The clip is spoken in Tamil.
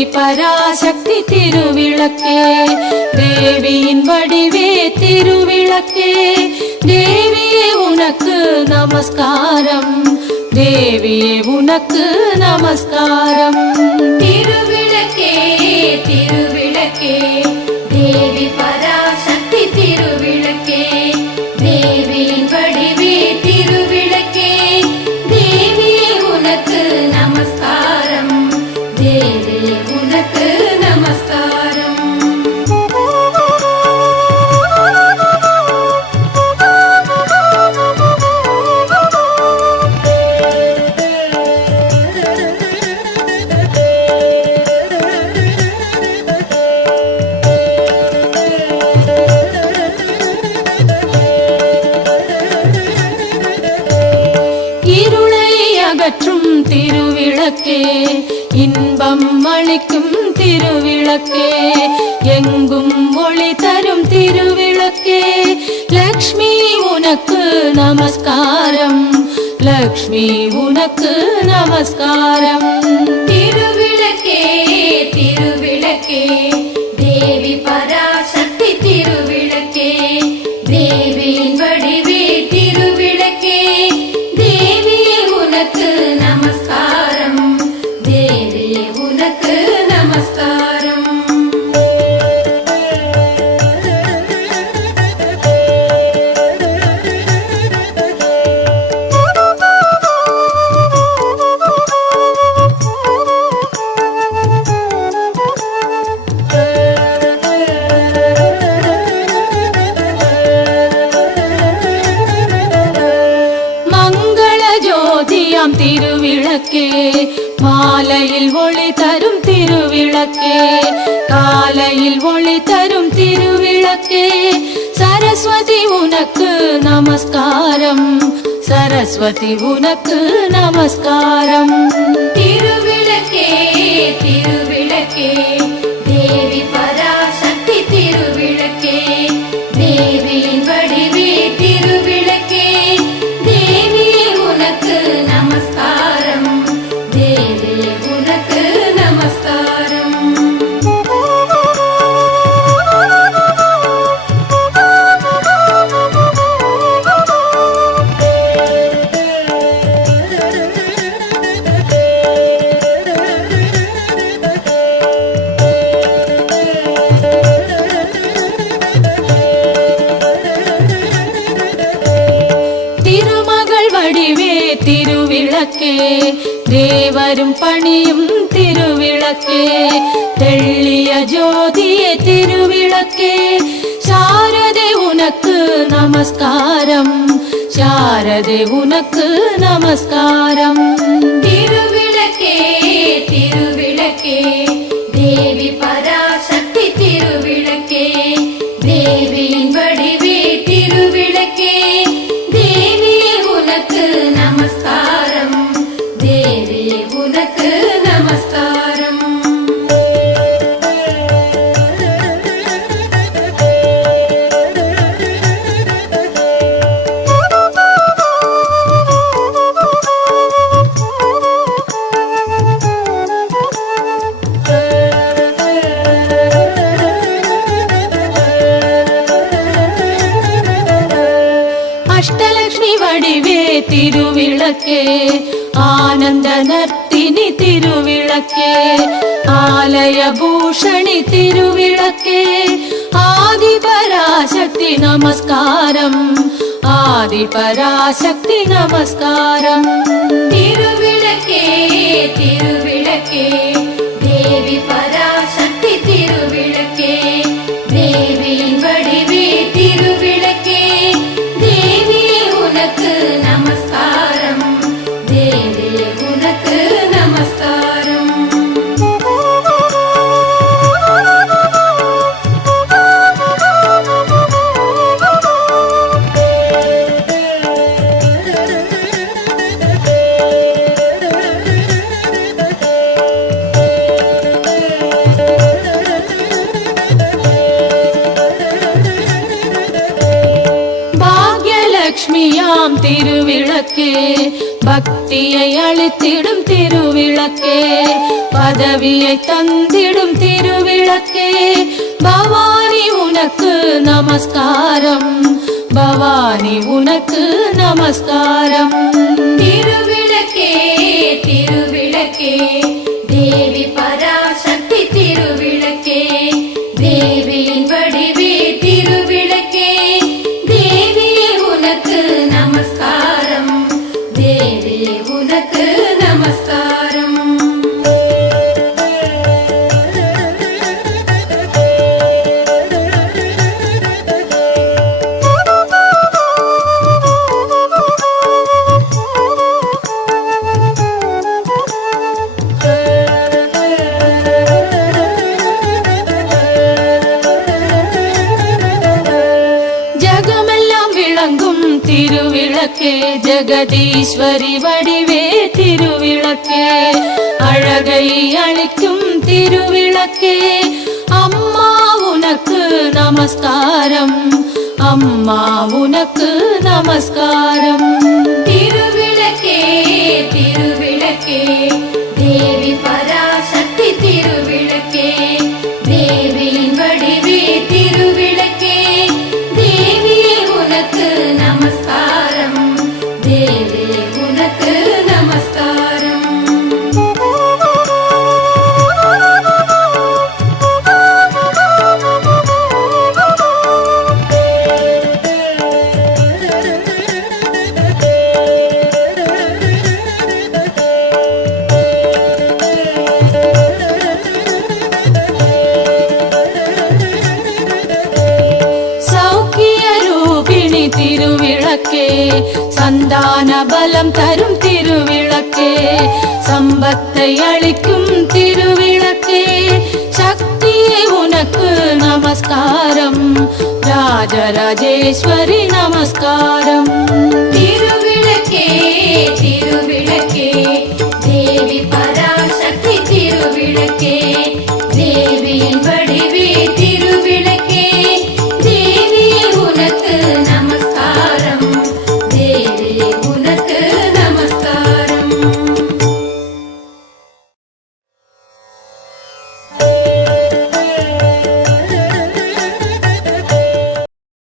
தேவி பராசக்தி திருவிளக்கே, தேவியின் வடிவே திருவிளக்கே, தேவியே உனக்கு நமஸ்காரம், தேவியே உனக்கு நமஸ்காரம். திருவிளக்கே திருவிளக்கே தேவி பராசக்தி திருவிளக்கே, தேவியின் வடிவே திருவிளக்கே, தேவியே உனக்கு நமஸ்காரம், தேவியே உனக்கு நமஸ்காரம். அகற்றும் திருவிளக்கே, இன்பம் அளிக்கும் திருவிளக்கே, எங்கும் ஒளி தரும் திருவிளக்கே, லக்ஷ்மி உனக்கு நமஸ்காரம், லக்ஷ்மி உனக்கு நமஸ்காரம். திருவிளக்கே திருவிளக்கே தேவி பராசக்தி திருவிளக்கே, தேவியின் வடிவே திருவிளக்கே, தேவியே உனக்கு நமஸ்காரம், தேவியே உனக்கு நமஸ்காரம். திருவிளக்கே, மாலையில் ஒளி தரும் திருவிளக்கே, காலையில் ஒளி தரும் திருவிளக்கே, சரஸ்வதி உனக்கு நமஸ்காரம், சரஸ்வதி உனக்கு நமஸ்காரம். திருவிளக்கே திருவிளக்கே தேவி பராசக்தி திருவிளக்கே, தேவியின் வடிவே திருவிளக்கே, தேவியே உனக்கு நமஸ்காரம், தேவியே உனக்கு நமஸ்காரம். வடிவே திருவிளக்கே, தேவரும் பணியும் திருவிளக்கே, தெள்ளிய ஜோதியே திருவிளக்கே, சாரதே உனக்கு நமஸ்காரம், சாரதே உனக்கு நமஸ்காரம். திருவிளக்கே திருவிளக்கே தேவி பராசக்தி திருவிளக்கே, தேவியின் வடிவே திருவிளக்கே, தேவியே உனக்கு நமஸ்காரம், தேவியே உனக்கு நமஸ்காரம். அஷ்டலக்ஷ்மி வடிவே திருவிளக்கே, ஆனந்த நர்த்தினி திருவிளக்கே, ஆலய பூஷணி திருவிளக்கே, ஆதி பராசக்தி நமஸ்காரம், ஆதி பராசக்தி நமஸ்காரம். திருவிளக்கே திருவிளக்கே தேவி பராசக்தி திருவிளக்கே, தேவியின் வடிவே திருவிளக்கே, தேவியே உனக்கு நமஸ்காரம், தேவியே உனக்கு நமஸ்காரம். ஜகமெல்லாம் திருவிளக்கே, பக்தியை அளித்திடும் திருவிளக்கே, பதவியை தந்திடும் திருவிளக்கே, பவானி உனக்கு நமஸ்காரம், பவானி உனக்கு நமஸ்காரம். திருவிளக்கே திருவிளக்கே தேவி பராசக்தி திருவிளக்கே, தேவியின் வடிவே திருவிளக்கே, தேவியே உனக்கு நமஸ்காரம், தேவியே உனக்கு நமஸ்காரம். திருவிளக்கே, ஜெகதீஸ்வரி வடிவே திருவிளக்கே, அழகை அளிக்கும் திருவிளக்கே, அம்மா உனக்கு நமஸ்காரம், அம்மா உனக்கு நமஸ்காரம். திருவிளக்கே திருவிளக்கே தேவி பராசக்தி திருவிளக்கே, தேவியின் வடிவே திருவிளக்கே, தேவியே உனக்கு நமஸ்காரம், தேவியே உனக்கு நமஸ்காரம். திருவிளக்கே, சந்தான பலம் தரும் திருவிளக்கே, சம்பத்தை அளிக்கும் திருவிளக்கே, சக்தியே உனக்கு நமஸ்காரம், ராஜராஜேஸ்வரி நமஸ்காரம்.